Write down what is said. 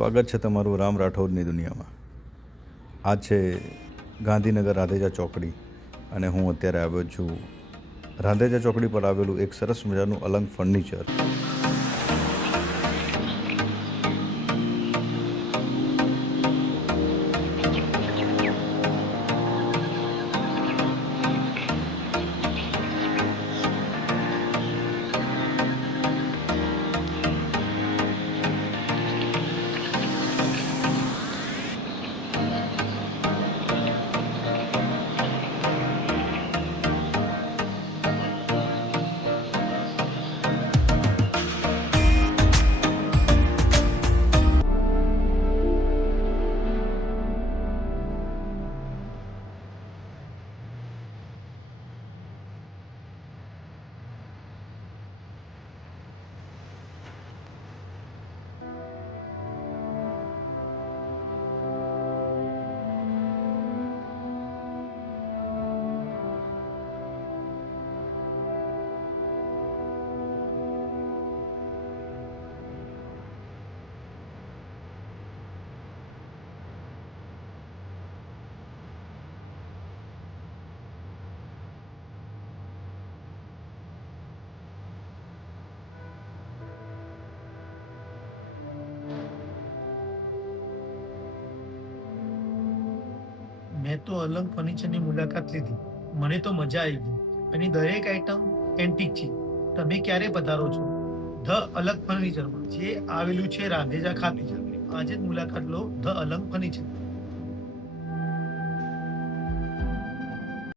સ્વાગત છે તમારું રામ રાઠોડની દુનિયામાં. આ છે ગાંધીનગર રાંધેજા ચોકડી અને હું અત્યારે આવ્યો છું રાંધેજા ચોકડી પર આવેલું એક સરસ મજાનું અલંગ ફર્નિચર. મેં તો અલંગ ફર્નિચરની મુલાકાત લીધી. મને તો મજા આવી ગઈ. એની દરેક આઈટમ એન્ટિક છે. તમે ક્યારે પધારો છો? ધ અલંગ ફર્નિચરમાં, જે આવેલું છે રાંધેજા ખાતે. આજે જ મુલાકાત લો ધ અલંગ ફર્નિચર.